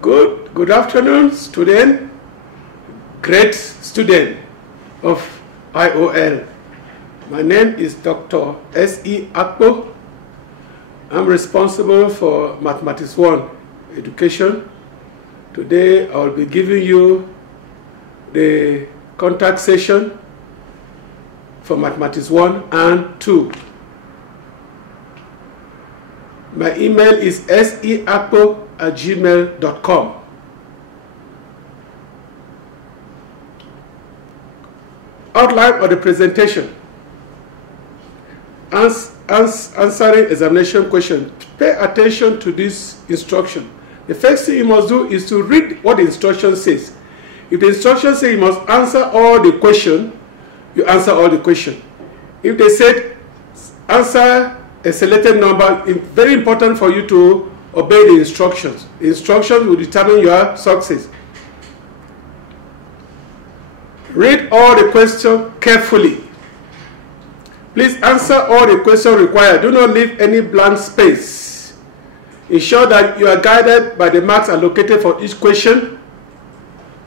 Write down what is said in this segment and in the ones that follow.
Good afternoon, student, great student of IOL. My name is Dr. S.E. Akpo. I'm responsible for Mathematics 1 education. Today I will be giving you the contact session for Mathematics 1 and 2. My email is seakpo@gmail.com. Outline of the presentation. Answering examination question. Pay attention to this instruction. The first thing you must do is to read what the instruction says. If the instruction says you must answer all the question, you answer all the question. If they said answer a selected number, it's very important for you to obey the instructions. The instructions will determine your success. Read all the questions carefully. Please answer all the questions required. Do not leave any blank space. Ensure that you are guided by the marks allocated for each question.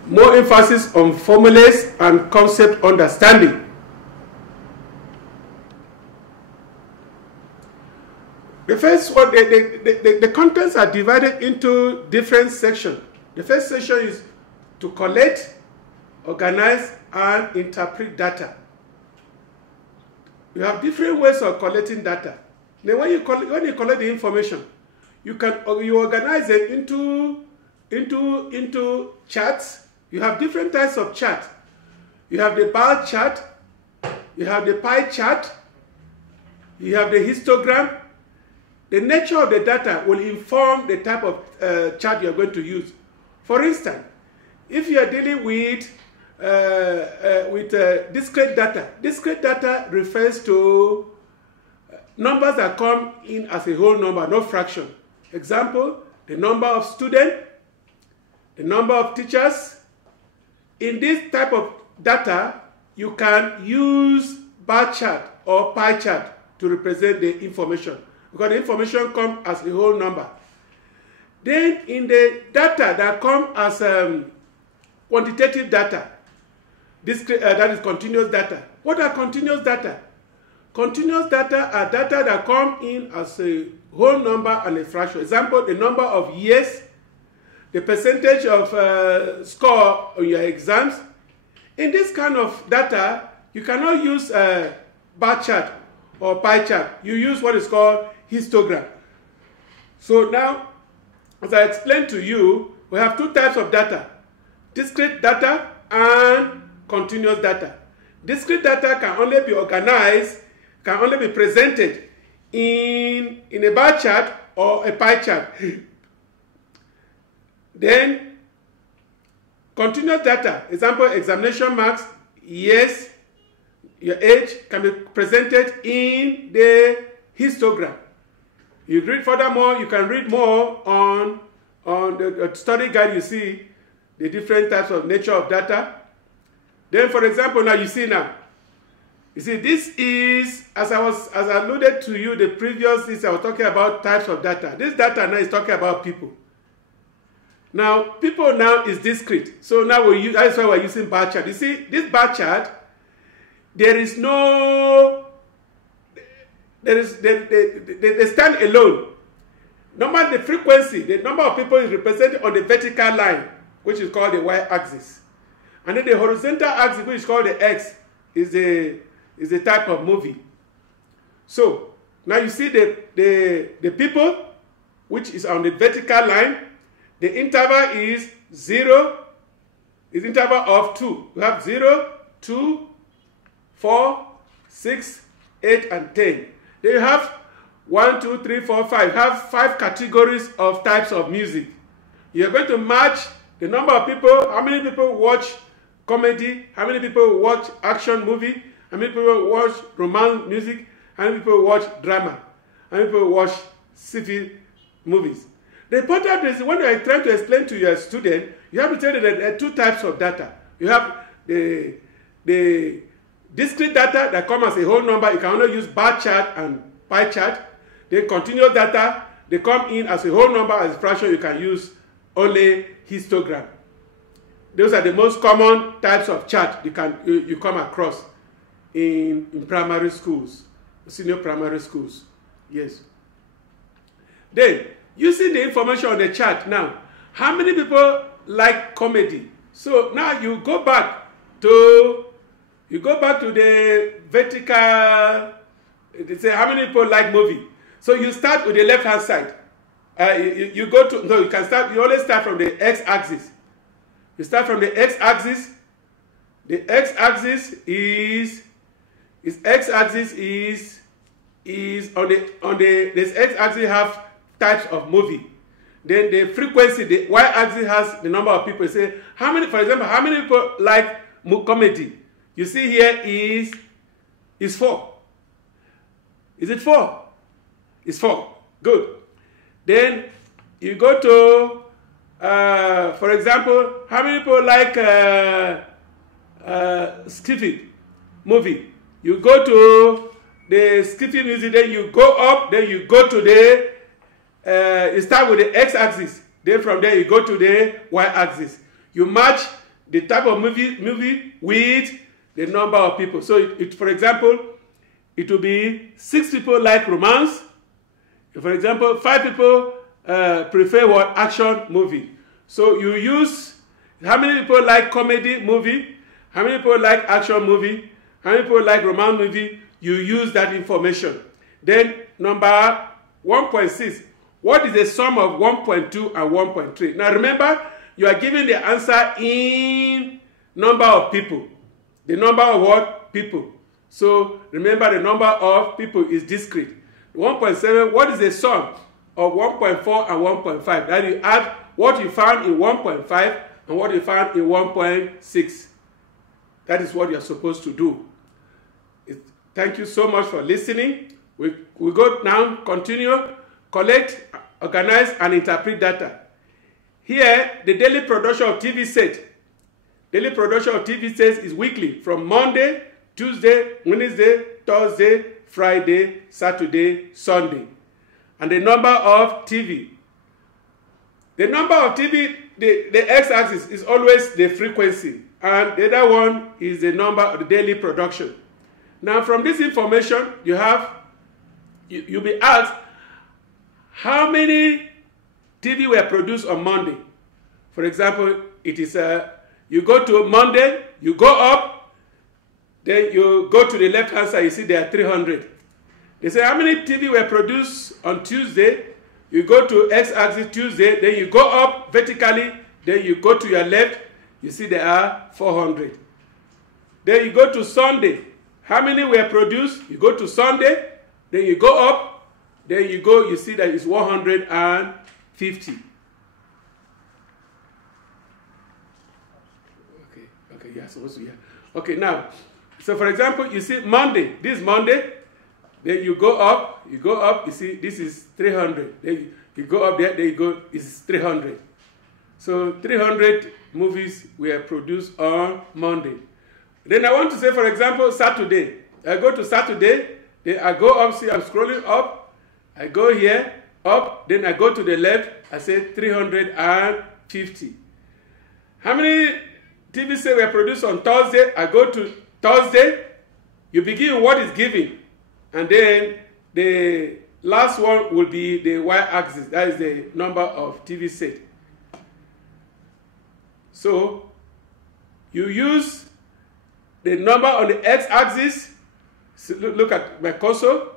More emphasis on formulas and concept understanding. The first one, the contents are divided into different sections. The first section is to collect, organize, and interpret data. You have different ways of collecting data. Then when you collect the information, you organize it into charts. You have different types of charts. You have the bar chart, you have the pie chart, you have the histogram. The nature of the data will inform the type of chart you are going to use. For instance, if you are dealing with discrete data refers to numbers that come in as a whole number, no fraction. Example, the number of students, the number of teachers. In this type of data, you can use bar chart or pie chart to represent the information, because the information comes as a whole number. Then in the data that come as quantitative data, that is continuous data. What are continuous data? Continuous data are data that come in as a whole number and a fraction. Example, the number of years, the percentage of score on your exams. In this kind of data, you cannot use a bar chart or pie chart. You use what is called histogram. So now, as I explained to you, we have two types of data: discrete data and continuous data. Discrete data can only be organized, can only be presented in a bar chart or a pie chart. Then continuous data, example, examination marks, years, your age, can be presented in the histogram. You read furthermore, you can read more on the study guide. You see the different types of nature of data. Then, for example, now you see this is, as I alluded to you the previous, I was talking about types of data. This data now is talking about people. Now, people now is discrete. So now that's why we're using bar chart. You see, this bar chart, they stand alone. Normally, the frequency, the number of people is represented on the vertical line, which is called the y-axis. And then the horizontal axis, which is called the x, is a type of movie. So now you see the people, which is on the vertical line. The interval is 0, is interval of 2. We have 0, 2, 4, 6, 8, and 10. Then you have 1, 2, 3, 4, 5. You have 5 categories of types of music. You're going to match the number of people, how many people watch comedy, how many people watch action movie, how many people watch romance music, how many people watch drama, how many people watch civil movies. The important is when you are trying to explain to your student, you have to tell them that there are two types of data. You have the discrete data that come as a whole number. You can only use bar chart and pie chart. The continuous data, they come in as a whole number, as a fraction. You can use only histogram. Those are the most common types of chart you come across in primary schools, senior primary schools. Yes. Then, using the information on the chart now, how many people like comedy? So now you go back to the vertical. They say how many people like movie. So you start with the left hand side. You always start from the x-axis. You start from the x-axis. The x-axis is on this x-axis have types of movie. Then the frequency, the y-axis has the number of people. Say for example, how many people like comedy? You see here is 4. Is it 4? It's 4. Good. Then you go to, for example, how many people like skiffy movie? You go to the skiffy music, then you go up, then you go to the, you start with the x-axis. Then from there you go to the y-axis. You match the type of movie with the number of people. So, for example, it will be 6 people like romance. For example, 5 people prefer what action movie. So you use how many people like comedy movie, how many people like action movie, how many people like romance movie. You use that information. Then number 1.6. What is the sum of 1.2 and 1.3? Now remember, you are giving the answer in number of people. The number of what? People. So remember, the number of people is discrete. 1.7, what is the sum of 1.4 and 1.5? That you add what you found in 1.5 and what you found in 1.6. That is what you are supposed to do. Thank you so much for listening. We go now, continue, collect, organize, and interpret data. Here, the daily production of TV set. Daily production of TV sets is weekly from Monday, Tuesday, Wednesday, Thursday, Friday, Saturday, Sunday. And the number of TV. The number of TV, the x-axis is always the frequency. And the other one is the number of the daily production. Now from this information, you'll be asked how many TV were produced on Monday. For example, it is you go to Monday, you go up, then you go to the left-hand side, you see there are 300. They say how many TV were produced on Tuesday. You go to x-axis Tuesday, then you go up vertically, then you go to your left, you see there are 400. Then you go to Sunday. How many were produced? You go to Sunday, then you go up, then you see that it's 150. Okay, yeah, supposed to, yeah. Okay, now, so for example, you see Monday, this Monday, then you go up, you see this is 300. Then you go up there, you go, it's 300. So 300 movies were produced on Monday. Then I want to say, for example, Saturday. I go to Saturday, then I go up, see I'm scrolling up, I go here, up, then I go to the left, I say 350. How many TV sets were produced on Thursday? I go to Thursday, you begin what is given, and then the last one will be the y-axis, that is the number of TV sets. So, you use the number on the x-axis. So look at my cursor.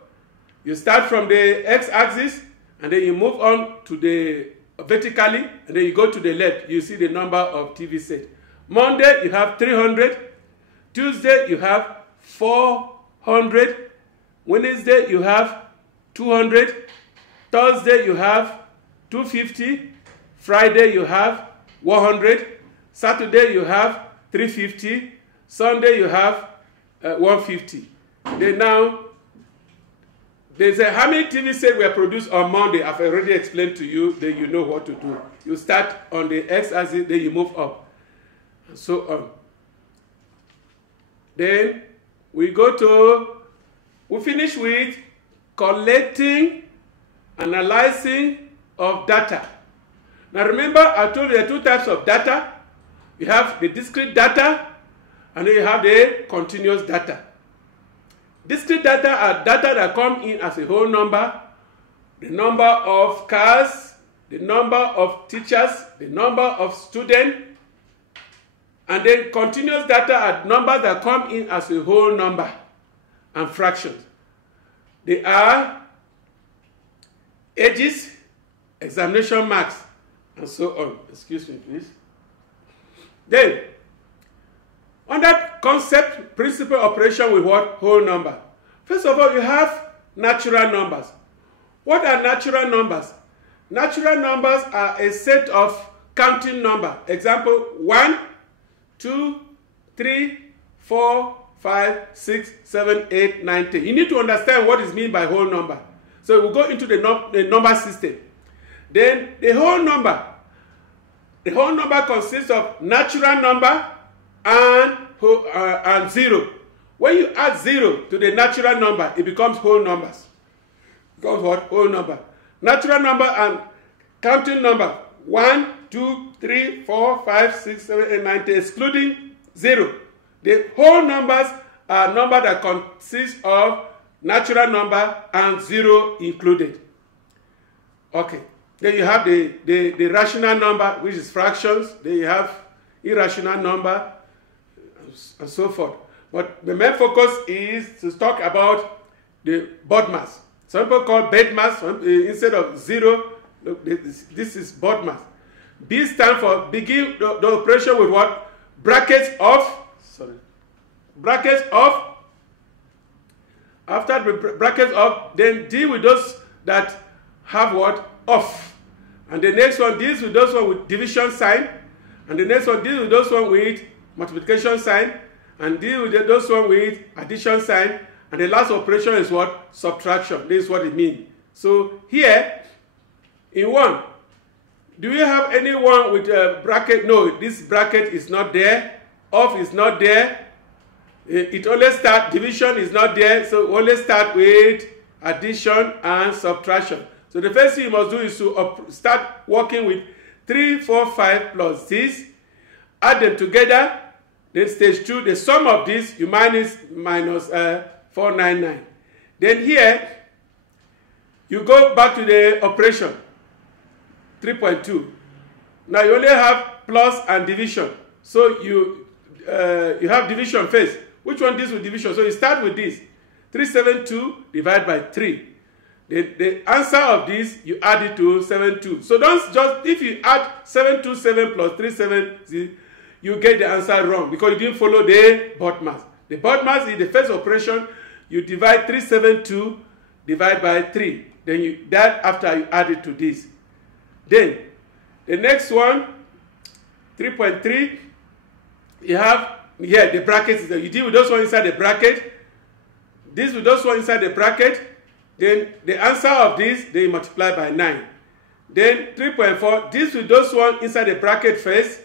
You start from the x-axis, and then you move on to the vertically, and then you go to the left. You see the number of TV sets. Monday, you have 300. Tuesday, you have 400. Wednesday, you have 200. Thursday, you have 250. Friday, you have 100. Saturday, you have 350. Sunday, you have 150. Then now, they say how many TV sets were produced on Monday. I've already explained to you, then you know what to do. You start on the x-axis, then you move up, and so on. Then we finish with collecting, analyzing of data. Now remember, I told you there are two types of data. You have the discrete data, and then you have the continuous data. Discrete data are data that come in as a whole number, the number of cars, the number of teachers, the number of students, and then continuous data are numbers that come in as a whole number and fractions. They are ages, examination marks, and so on. Excuse me, please. Then, on that concept, principal operation with what? Whole number. First of all, you have natural numbers. What are natural numbers? Natural numbers are a set of counting numbers. Example, 1, 2, 3, 4, 5, 6, 7, 8, 9, 10. You need to understand what is meant by whole number. So we'll go into the number system. Then the whole number consists of natural number and 0. When you add 0 to the natural number, it becomes whole numbers. It becomes what? Whole number. Natural number and counting number. 1, 2, 3, 4, 5, 6, 7, 8, 9, 10, excluding 0. The whole numbers are numbers that consist of natural number and 0 included. Okay. Then you have the rational number, which is fractions. Then you have irrational number, and so forth. But the main focus is to talk about the BODMAS. Some people call BEDMAS instead of 0. Look, this is BODMAS. B stands for begin the operation with what? Brackets of. Sorry. Brackets of. After the brackets of, then deal with those that have what? Off. And the next one deals with those one with division sign. And the next one deals with those one with multiplication sign. And deal with those one with addition sign. And the last operation is what? Subtraction. This is what it means. So here, in 1, do we have anyone with a bracket? No, this bracket is not there. Off is not there. It only starts, division is not there. So only start with addition and subtraction. So the first thing you must do is to start working with 3, 4, 5 plus this. Add them together. Then stage 2, the sum of this, you minus 499. Then here, you go back to the operation, 3.2. Now you only have plus and division. So you have division first. Which one deals with division? So you start with this. 372 divided by 3. The answer of this, you add it to 72. So don't just, if you add 727 plus 370, you get the answer wrong because you didn't follow the BODMAS. The BODMAS is the first operation. You divide 372 divide by 3. Then that after you add it to this. Then the next one, 3.3, you have here the brackets. You deal with those one inside the bracket. This with those one inside the bracket. Then the answer of this, they multiply by 9. Then 3.4, this with those one inside the bracket first.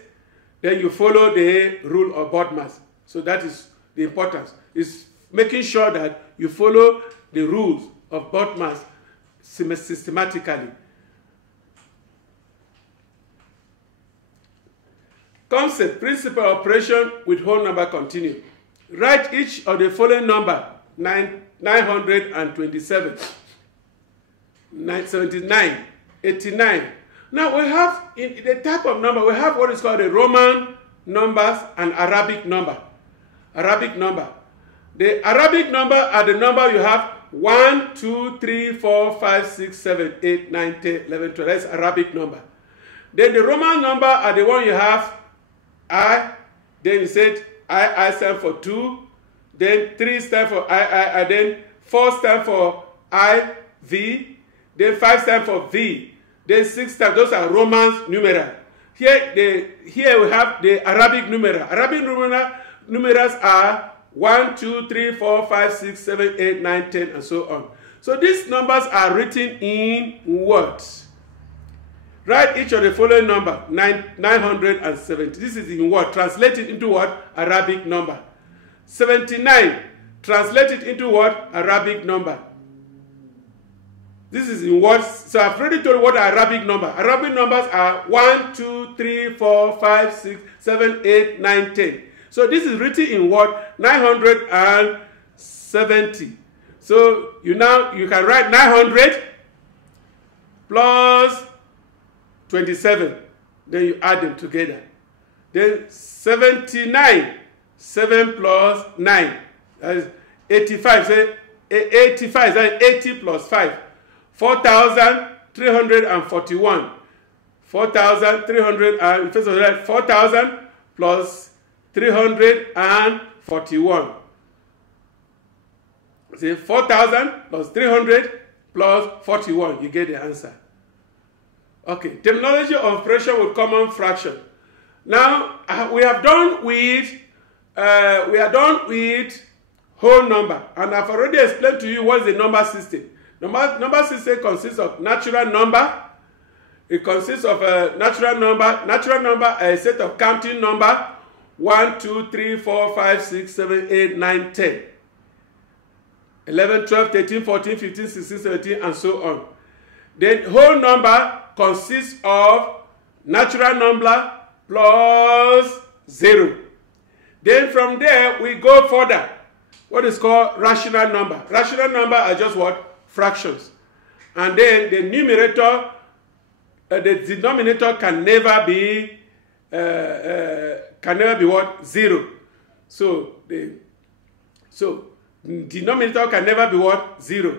Then you follow the rule of BODMAS. So that is the importance. Is making sure that you follow the rules of BODMAS systematically. Concept, principal operation with whole number continue. Write each of the following number, 927, 979, 89. Now we have, in the type of number, we have what is called the Roman numbers and Arabic number. Arabic number. The Arabic number are the number you have 1, 2, 3, 4, 5, 6, 7, 8, 9, 10, 11, 12. That's Arabic number. Then the Roman number are the one you have I. Then you said I stand for 2. Then 3 stand for I. And then 4 stand for I, V. Then 5 stand for V. Then 6 stand, those are Roman numerals. Here we have the Arabic numeral. Arabic numerals are 1, 2, 3, 4, 5, 6, 7, 8, 9, 10, and so on. So these numbers are written in words. Write each of the following number, 970. This is in word. Translate it into what? Arabic number. 79. Translate it into what? Arabic number. This is in words. So I've already told you what are Arabic numbers. Arabic numbers are 1, 2, 3, 4, 5, 6, 7, 8, 9, 10. So this is written in word 970. So you can write 900 plus 27. Then you add them together. Then 79. 7 plus 9. That is 85. Say 85. That is 80 plus 5. 4,341. 4,000 plus 341. Say 4,000 plus 300 plus 41. You get the answer. Okay. Terminology of operation with common fraction. Now we are done with whole number, and I've already explained to you what is the number system. Number system consists of natural number. It consists of a natural number, a set of counting number, 1, 2, 3, 4, 5, 6, 7, 8, 9, 10, 11, 12, 13, 14, 15, 16, 17, and so on. Then whole number consists of natural number plus 0. Then from there we go further. What is called rational number. Rational number are just what? Fractions. And then the numerator, the denominator can never be what? 0. So denominator can never be what? 0.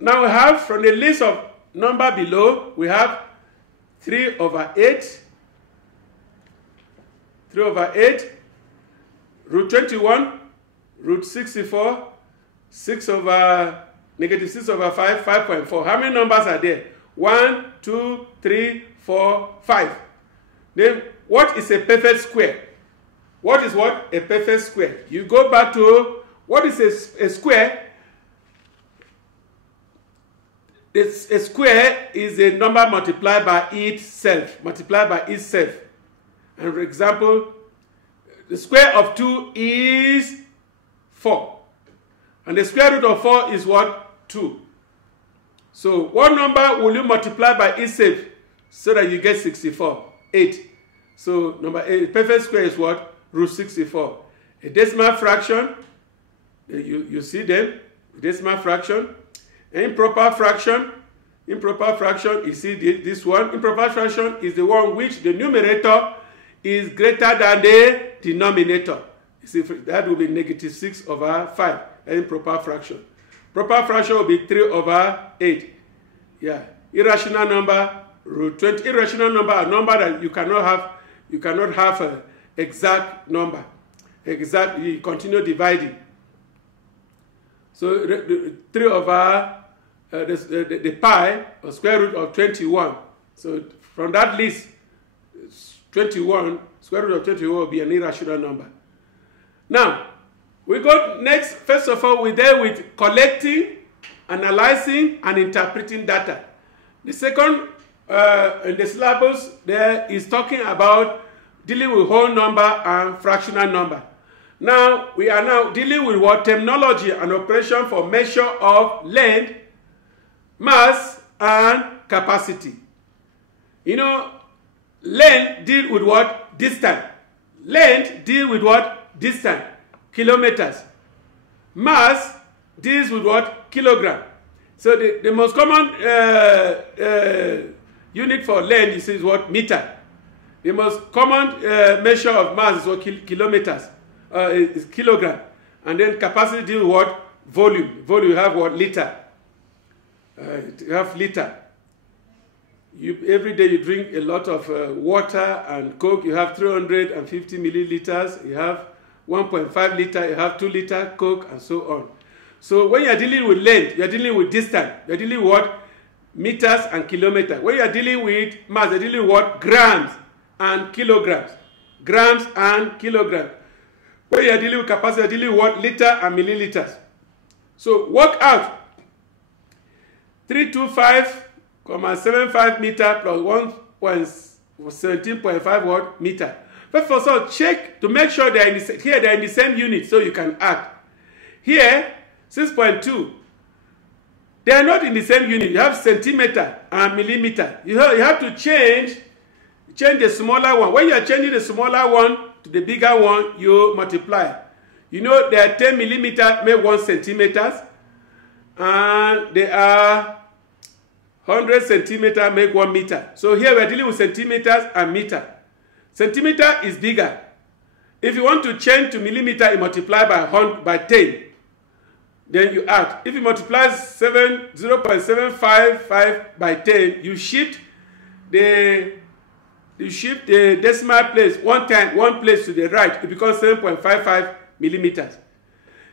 Now we have from the list of number below, we have 3 over 8, 3 over 8, root 21, root 64, 6 over negative 6 over 5, 5.4. How many numbers are there? 1, 2, 3, 4, 5. Then what is a perfect square? What is what? A perfect square. You go back to what is a square? A square is a number multiplied by itself. Multiplied by itself. And for example, the square of 2 is 4. And the square root of 4 is what? 2. So what number will you multiply by itself so that you get 64? 8. So number 8, perfect square is what? Root 64. A decimal fraction, you see them, decimal fraction. Improper fraction, you see this one. Improper fraction is the one which the numerator is greater than the denominator. You see, that will be negative 6 over 5. Improper fraction. Proper fraction will be 3 over 8. Yeah. Irrational number, root 20. Irrational number, a number that you cannot have an exact number. You continue dividing. So 3 over the pi, or square root of 21. So from that list, 21, square root of 21 will be an irrational number. Now, we go next. First of all, we deal with collecting, analyzing, and interpreting data. The second in the syllabus there is talking about dealing with whole number and fractional number. Now, we are now dealing with what? Terminology and operation for measure of length, mass, and capacity. You know, length deal with what? Distance. Length deal with what? Distance. Kilometers. Mass deals with what? Kilogram. So the most common unit for length is what? Meter. The most common measure of mass is what? Kilometers. Is kilogram. And then capacity deals with what? Volume. Volume, you have what? Liter. You have liter. Every day you drink a lot of water and Coke. You have 350 milliliters. You have 1.5 liter. You have 2 liter Coke, and so on. So when you are dealing with length, you are dealing with distance. You are dealing with what? Meters and kilometers. When you are dealing with mass, you are dealing with what? Grams and kilograms. Grams and kilograms. When you are dealing with capacity, you are dealing with what? Liter and milliliters. So work out 325.75 meter plus 117.5 what? Meter. But first of all, check to make sure they are in the, here they are in the same unit, so you can add. Here, 6.2 They are not in the same unit. You have centimeter and millimeter. You have to change the smaller one. When you are changing the smaller one to the bigger one, you multiply. You know, there are 10 millimeters make 1 centimeters, and there are 100 centimeters make 1 meter. So here we are dealing with centimeters and meter. Centimeter is bigger. If you want to change to millimeter, you multiply by 10. Then you add. If you multiply 0.755 by 10, you shift the decimal place one place to the right. It becomes 7.55 millimeters.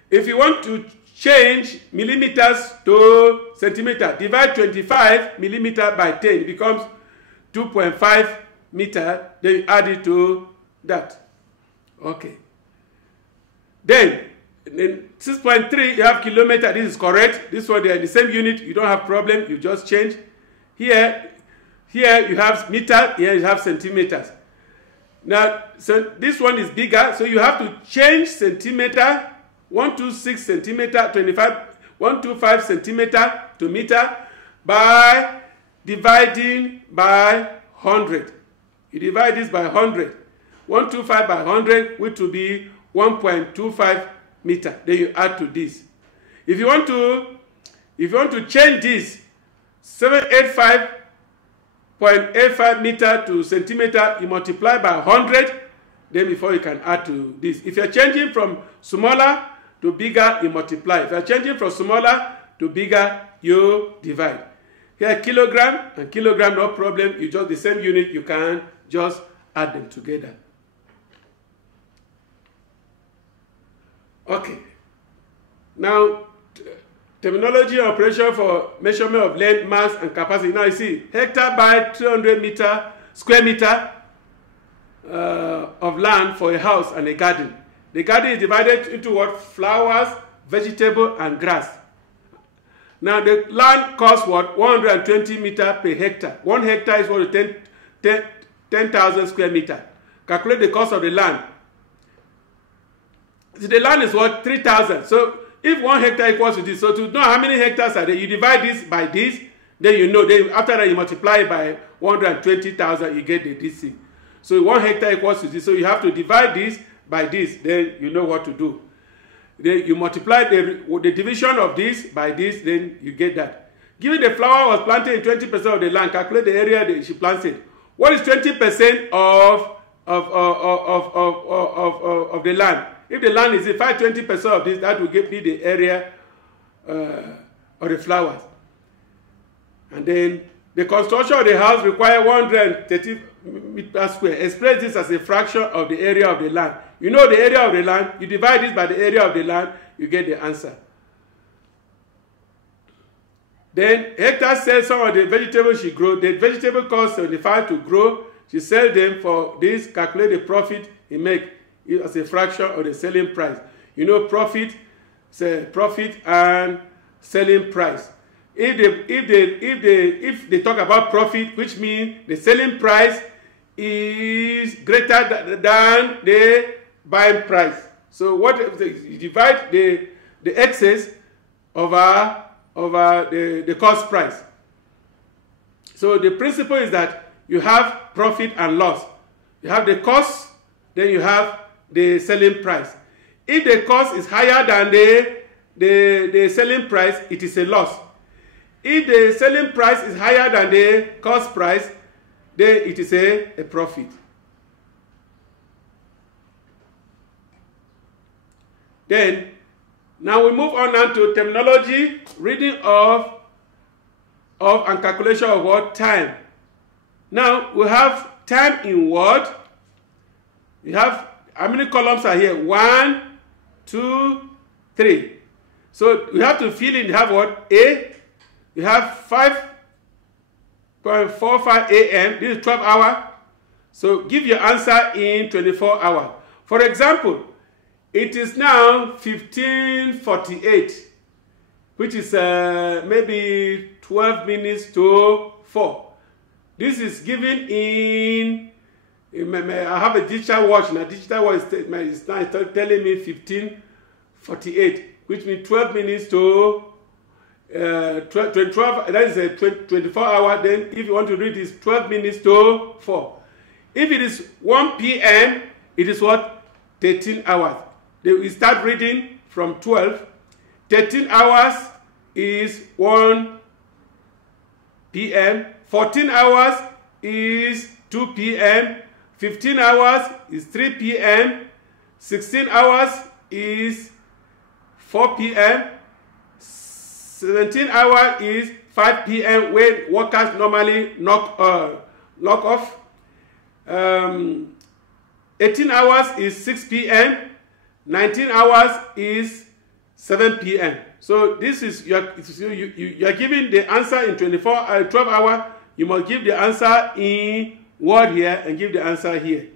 If you want to change millimeters to centimeter, divide 25 millimeters by 10. It becomes 2.5 meters. Then you add it to that. Okay. Then 6.3, you have kilometer. This is correct. This one, they are in the same unit. You don't have problem. You just change. Here you have meter. Here you have centimeters. Now, so this one is bigger. So you have to change centimeter, 126 centimeter, 125 centimeter to meter by dividing by 100. You divide this by 100. 125 by 100, which will be 1.25 meter. Then you add to this. If you want to change this 785.85 meter to centimeter, you multiply by 100. Then before you can add to this. If you are changing from smaller to bigger, you multiply. If you are changing from smaller to bigger, you divide. Here kilogram and kilogram, no problem. You just the same unit. You can just add them together. Okay. Now, terminology and operation for measurement of length, mass, and capacity. Now you see, hectare by 300 square meter of land for a house and a garden. The garden is divided into what? Flowers, vegetable, and grass. Now the land costs what? 120 meters per hectare. 1 hectare is what? 10,000 square meters. Calculate the cost of the land. The land is what? 3,000. So if 1 hectare equals to this, so to know how many hectares are there, you divide this by this, then you know. Then after that, you multiply by 120,000, you get the DC. So 1 hectare equals to this. So you have to divide this by this, then you know what to do. Then you multiply the division of this by this, then you get that. Given the flower was planted in 20% of the land, calculate the area that she planted. What is 20% of the land? If the land is 20% of this, that will give me the area of the flowers. And then the construction of the house requires 130 meters square. Express this as a fraction of the area of the land. You know the area of the land, you divide this by the area of the land, you get the answer. Then hectare sells some of the vegetables she grows. The vegetable costs 75 to grow. She sells them for this, calculate the profit he makes as a fraction of the selling price. You know profit and selling price. If they talk about profit, which means the selling price is greater than the buying price. So what you divide the excess over the cost price. So the principle is that you have profit and loss. You have the cost, then you have the selling price. If the cost is higher than the selling price, it is a loss. If the selling price is higher than the cost price, then it is a profit. Then, now we move on now to terminology, reading of and calculation of what? Time. Now, we have time in word. We have, how many columns are here? 1, 2, 3. So, we have to fill in, you have what? A. You have 5.45 a.m. This is 12 hours. So, give your answer in 24 hours. For example, it is now 15:48, which is maybe 12 minutes to 4. This is given in I have a digital watch. Now, digital watch is now telling me 15:48, which means 12 minutes to 12, that is a 24 hour. Then if you want to read this, 12 minutes to 4. If it is 1 p.m., it is what? 13 hours. We start reading from 12. 13 hours is 1 p.m. 14 hours is 2 p.m. 15 hours is 3 p.m. 16 hours is 4 p.m. 17 hours is 5 p.m. when workers normally knock off. 18 hours is 6 p.m. 19 hours is 7 p.m. So this is you are giving the answer in 12 hours. You must give the answer in word here and give the answer here.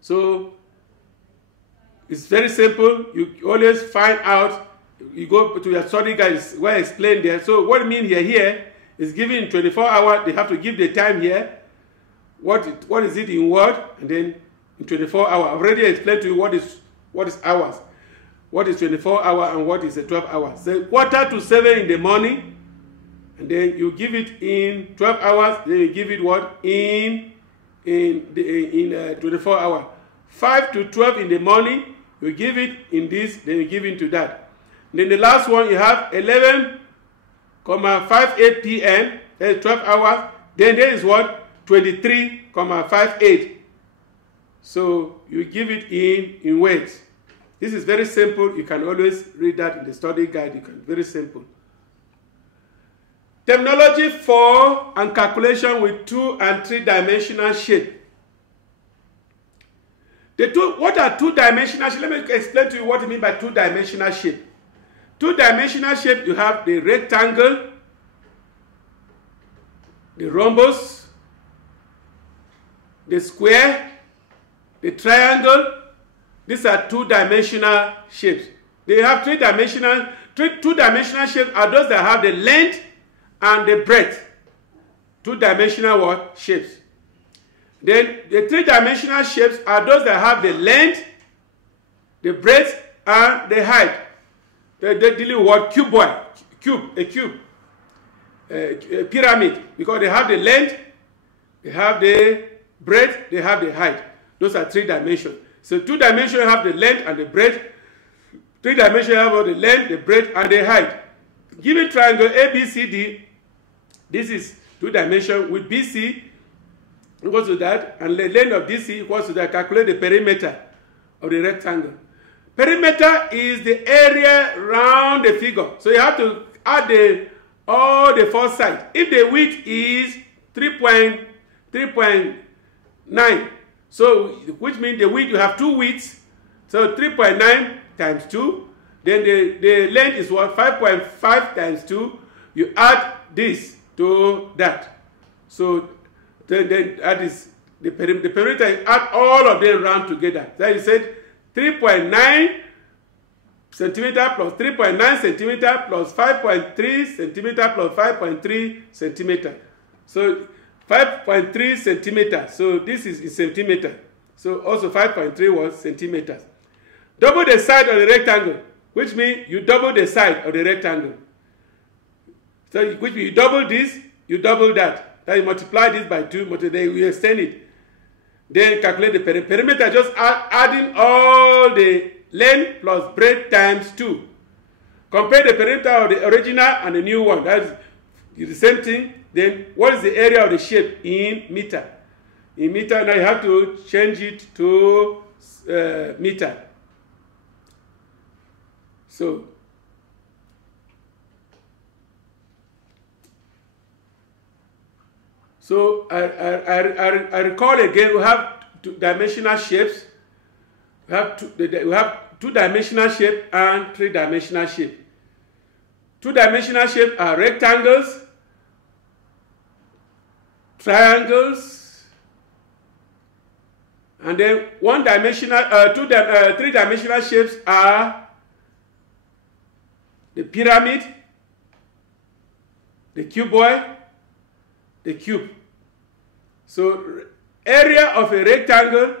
So it's very simple. You always find out. You go to your study guides where I explain there. So what I mean here is given in 24 hours. They have to give the time here. What is it in word, and then in 24 hours. I've already explained to you what is hours. What is 24 hours and what is a 12 hours. So 6:45 in the morning, and then you give it in 12 hours. Then you give it what in 24 hours. 5 to 12 in the morning, you give it in this. Then you give into that. And then the last one you have 11:58 p.m. That is 12 hours. Then there is what 23:58. So you give it in words. This is very simple. You can always read that in the study guide. You can very simple. Terminology for and calculation with 2- and 3-dimensional shape. What are 2-dimensional shape? Let me explain to you what I mean by 2-dimensional shape. 2-dimensional shape, you have the rectangle, the rhombus, the square, the triangle. These are 2-dimensional shapes. They have 3-dimensional. 2-dimensional shapes are those that have the length and the breadth. 2-dimensional what? Shapes. Then the 3-dimensional shapes are those that have the length, the breadth, and the height. They're dealing with what? A pyramid, because they have the length, they have the breadth, they have the height. Those are 3 dimensions. So 2 dimensions have the length and the breadth. 3 dimensions have the length, the breadth, and the height. Given triangle ABCD, this is 2 dimensions with BC equals to that, and the length of DC equals to that. Calculate the perimeter of the rectangle. Perimeter is the area around the figure. So you have to add all the 4 sides. If the width is 3.9, so which means the width, you have 2 widths. So 3.9 times 2. Then the length is what? 5.5 times 2. You add this to that. So then that is the perimeter. You add all of them round together. Then you said 3.9 centimeter plus 3.9 centimeter plus 5.3 centimeter plus 5.3 centimeter. So 5.3 centimeter. So this is in centimeter. So also 5.3 was centimeters. Double the side of the rectangle, which means you double the side of the rectangle. So which means you double this, you double that. Then you multiply this by 2, then you extend it. Then calculate the perimeter, just adding all the length plus breadth times 2. Compare the perimeter of the original and the new one. That's the same thing. Then what is the area of the shape in meter? In meter, now you have to change it to meter. So I recall again, we have 2-dimensional shapes. We have 2-dimensional shape and 3-dimensional shape. 2-dimensional shapes are rectangles, triangles, and then 3-dimensional shapes are the pyramid, the cuboid, the cube. So area of a rectangle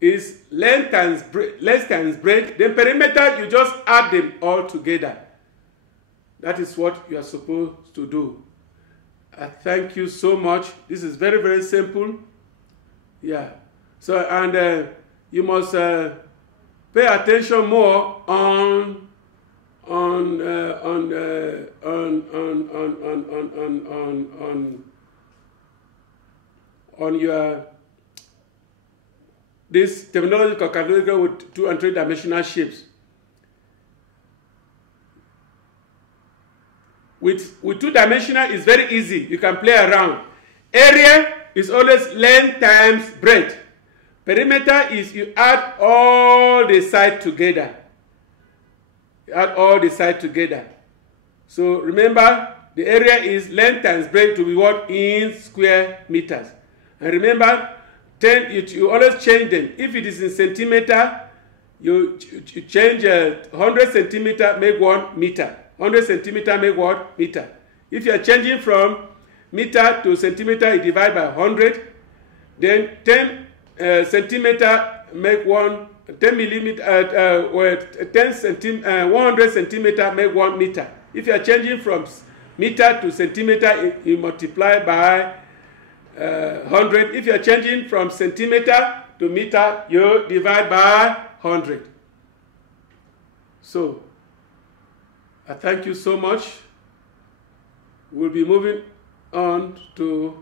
is length times breadth. Then perimeter, you just add them all together. That is what you are supposed to do. I thank you so much. This is very, very simple. Yeah. So, and you must pay attention more on your this terminological calculator with 2 and 3 dimensional shapes. With 2 dimensional, it's very easy. You can play around. Area is always length times breadth. Perimeter is you add all the sides together. You add all the sides together. So remember, the area is length times breadth to be what? In square meters. And remember, you always change them. If it is in centimeter, you change 100 centimeter, make 1 meter. 100 centimeter make what? Meter. If you are changing from meter to centimeter, you divide by 100. Then 10 centimeter make 10 millimeter, 100 centimeter make 1 meter. If you are changing from meter to centimeter, you multiply by 100. If you are changing from centimeter to meter, you divide by 100. So, I thank you so much. We'll be moving on to,